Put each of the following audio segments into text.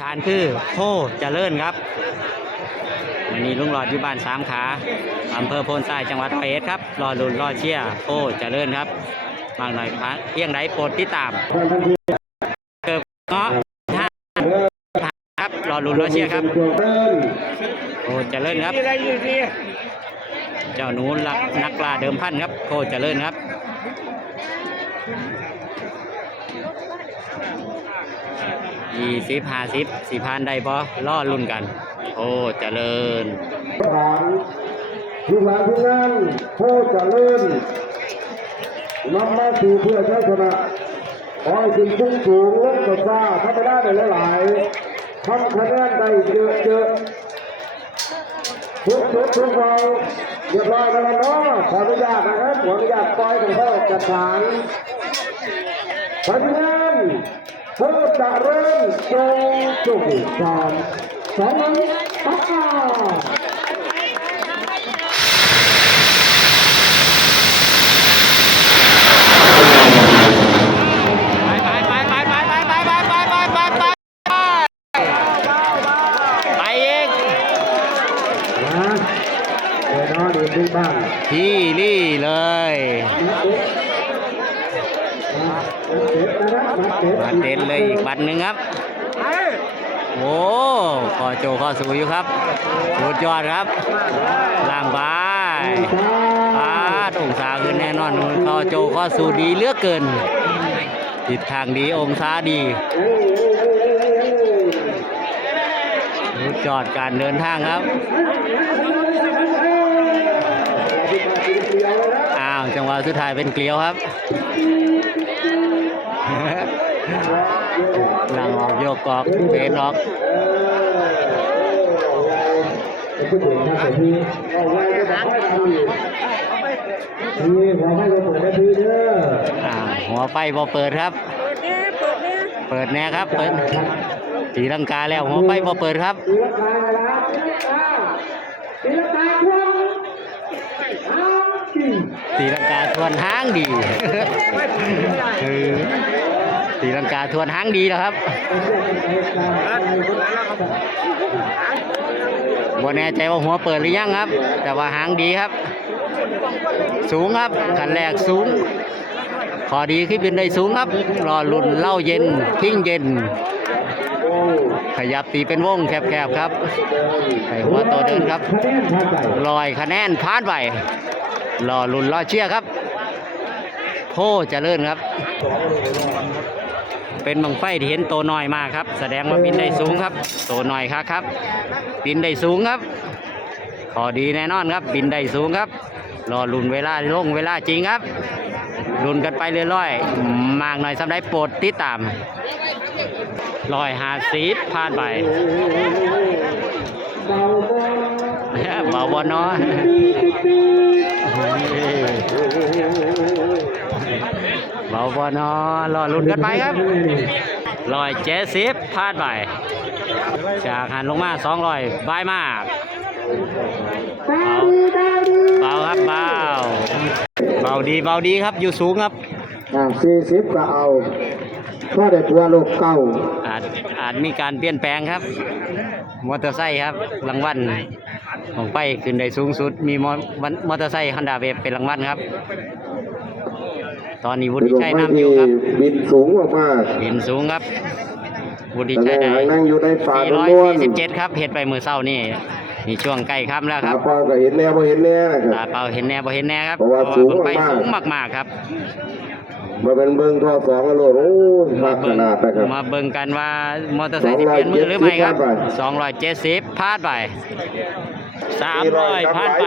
ฐานคือโพเจริญครับวันนี้ลุงหลอดอยู่บ้านสามขาอำเภอโพนทรายจังหวัดร้อยเอ็ดครับรอลุนรอเชียโพเจริญครับบางหน่อยพักเพียงไหนโปรดติดตามเกิดเงาะท่าครับรอลุนรอเชียครับโพเจริญครับ เจ้าหนูรักนักล่าเดิมพันครับโพเจริญครับ ยี่สิบห้าสิบสี่พันได้ปะล่อรุ่นกัน โอ้เจริญฐานทุกหลานทุกงานโคเจะเลื่นำมาสู่เพื่อใช้ชนะขอให้ถึงสูงสูงลดกระซ่าทำไปได้ในหลายๆทำคะแนนได้เยอะเยอะๆทุกทุกทุกเราเรียบร้อยแล้วเนาะขออนุญาตนะครับขออนุญาตปล่อยกันเข้าจัดฐาน ผลงานเพื่าจะเริ่มตรงจุดสามสองตักาที่นี่เลย มาเต็ดนะครับมาเต็ดมาเต้นเลยอีกวันหนึ่งครับ โอ้ขอโจขอสูอยู่ครับสุดยอดครับล่างบายปาดองศาขึ้นแน่นอนขอโจขอสูดีเลือกเกินทิศทางดีองศาดีสุดยอดการเดินทางครับอ้าวจังหวะสุดท้ายเป็นเกลียวครับ หลังออกโยกกอกเบนออกพูดถึงทานแต่ที่เอาไว้ก็บอกให้ทำอยู่นี่ขอให้เราเปิดได้ดีเด้ออ่าหัวไฟพอเปิดครับ เปิดแน่ครับ เปิดตีลังกาแล้วหัวไฟพอเปิดครับตีละกายนะครับตีละกายควงเอาตีลังกาทวนห้างดีคือ ตีลังกาทวนห้างดีแล้วครับบ่แน่ใจว่าหัวเปิดหรือยังครับ แต่ว่าหางดีครับ สูงครับขันแรกสูง ขอดีขึ้นเป็นได้สูงครับ รอลุ่นเล่าเย็นทิ้งเย็น ขยับตีเป็นวงแคบๆครับใส่หัวโตเดินครับลอยคะแนนผ่านไปรอลุ่นรอเชียครับโพเจริญครับ เป็นบังไฟที่เห็นโตน้อยมากครับ แสดงว่าบินได้สูงครับ โตน้อยครับครับ บินได้สูงครับ ขอดีแน่นอนครับ บินได้สูงครับ รอลุนเวลาลงเวลาจริงครับลุนกันไปเรื่อยๆ มากหน่อยสำหรับโปรดติดตามลอยหาสีดผ่านไปเบาบอเบาบอน้อย เบาบอนอรอลุ้นกันไปครับลอยเจสิบพลาดไปจากหันลงมาสองลอยบายมากเบาครับเบาเบาดีเบาดีครับอยู่สูงครับอ่าสี่สิบก็เอาก็ได้ตัวโลกเก่าอาจอาจมีการเปลี่ยนแปลงครับ มอเตอร์ไซค์ครับรางวัลของไปขึ้นได้สูงสุด มีมอมอเตอร์ไซค์ฮันดาเวฟเป็นรางวัลครับ ตอนนี้วุฒิชัยนำอยู่ครับบินสูงมากบินสูงครับวุฒิๆชัยได้นั่งอยู่ในป่าล้วน447ครับเห็ดไปมือเศร้านี่นี่ช่วงใกล้ค่ำแล้วๆครับตาเปล่าก็เห็นแน่พอเห็นแน่นะคตารับเปล่าเห็นแน่บ่เห็นแน่ครับเพราะว่าสูงไปมากๆสูงมากๆครับมาเป็นเบิ้งท่อสองกันโลดโอ้ยมากขนาดนะครับมาเบิ่งกันว่ามอเตอร์ไซค์สิเปลี่ยนมือหรือไม่ครับ270พลาดไป300พลาดไป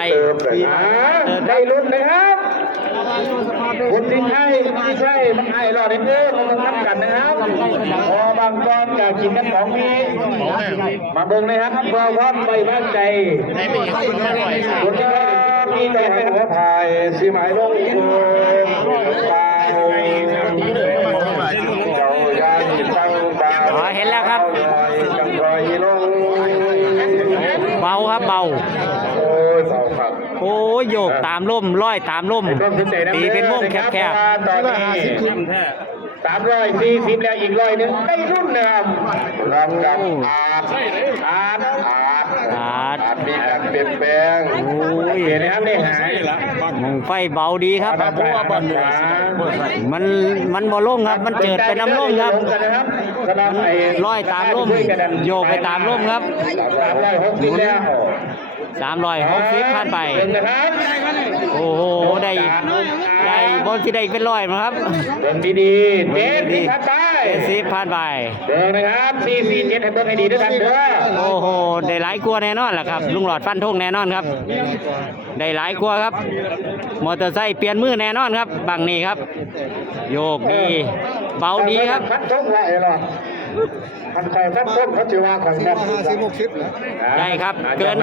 ได้ลุ้นนะครับ คนที่ใช่ไม่ใช่มันให้รอดเด้อมันทำกันนะครับพอบางกองอยากกินกันของมีมาเบิ่งนะครับเพื่อความไว้วางใจคนที่มีแต่ห้หัวถ่ายสีหมายลงอินตังตาอ๋อเห็นแล้วครับจังรอยลงเบาครับเบา โอ้ยเบาครับ โอ้ยโยกตามล่มร้อยตามล่มร่วมสนใจนะตีเป็นวงแคบตอนนี้ๆสามร้อยสี่สิบแล้วอีกร้อยหนึ่งได้รุ่นนะครับลำดับอาดอาดอาดอาดอาดมีการเปลี่ยนแปลงโอ้ยเห็นไหมครับนี่หายมองไฟเบาดีครับบัวบอลขวามันมันบ่ลงครับ มันเจิดไปน้ำลมครับกันนะครับสำหรับไอ้ลอยตามลมโยกไปตามลมครับสามร้อยหก สิบแล้วสามร้อยหกสิบผ่านไปหนึ่งนะครับโอ้โห ได้ได้บนที่ได้เป็นร้อยมั้งครับเดินดีๆเจ็ดสิบผ่านไปเจ็ดสิบผ่านไปเดินนะครับสี่สี่เจ็ดให้เบิ่งให้ดีด้วยกันเด้อโอ้โห ได้หลายกลัวาแน่นอนแหละครับ ลุงหลอดฟันธงแน่นอนครับ ได้หลายกลัวาครับ มอเตอร์ไซค์เปลี่ยนมือแน่นอนครับ บางนี้ครับ โยกดี เบาดีครับพันทุ่งไรหรอ พันไข่พันทุ่งเขาจะว่าของแบบได้ครับ เกิน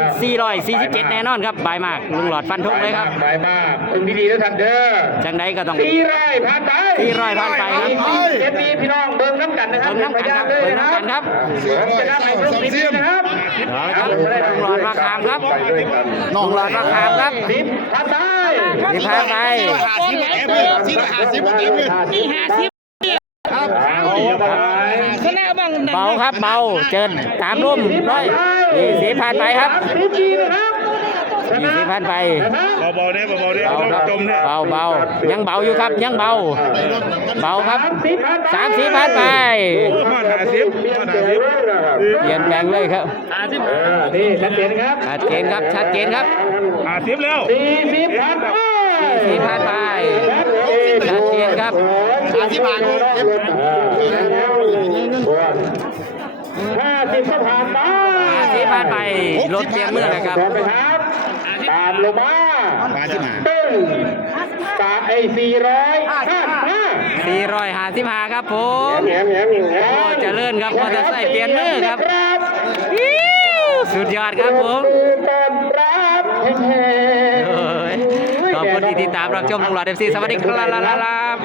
447 แน่นอนครับบายมากลุงหลอดฟันธงเลยครับไปมากเบิ่งดีๆด้วยกันเด้อจังไดก็ต้อง สี่ร้อยผ่านไปสี่ร้อยผ่านไปครับ เจ็ดนี้พี่น้องเบิ่งน้ำกันนะครับเบิ่งน้ำกันครับเบิ่งน้ำกันครับผมจะทำให้เบิ่งดีๆนะครับ เอาละครับลุงหลอดมาคามครับลุงหลอดมาคามครับสิบผ่านไปสิบผ่านไปนี่ห้าสิบครับ เบาครับเบาเจินตามร่มร้อยยี่สิบผ่านไปครับสิบจีนะครับยี่สิบผ่านไปเบาๆเนี่ยเบาๆเนี่ยเบาครับจมเนี่ยเบาเบายังเบาอยู่ครับยังเบา เบาครับสามสิบผ่านไปมันหาซิปมันหาซิปเปลี่ยนแปลงเลยครับเออนี่ชัดเจนครับชัดเจนครับชัดเจนครับหาซิปแล้วสี่สิบผ่านไปสี่สิบผ่านไปชัดเจนครับห้าสิบผ่าน ห้าสิบก็ผ่านไปห้าสิบผ่านไปรถเปลี่ยนมือเลยครับต่อไปครับตามลงมาตึ้งตาไอ้สี่ร้อยห้าสิบห้าสี่ร้อยห้าสิบห้าครับผมแหมแหมแหมแหมโอ้เจริญครับมอเตอร์ไซค์เปลี่ยนมือครับ สุดยอดครับผมต้อนรับแห่งเอ้ยขอบคุณที่ติดตามรับชมลุงหลอดเอฟซีสวัสดีครับ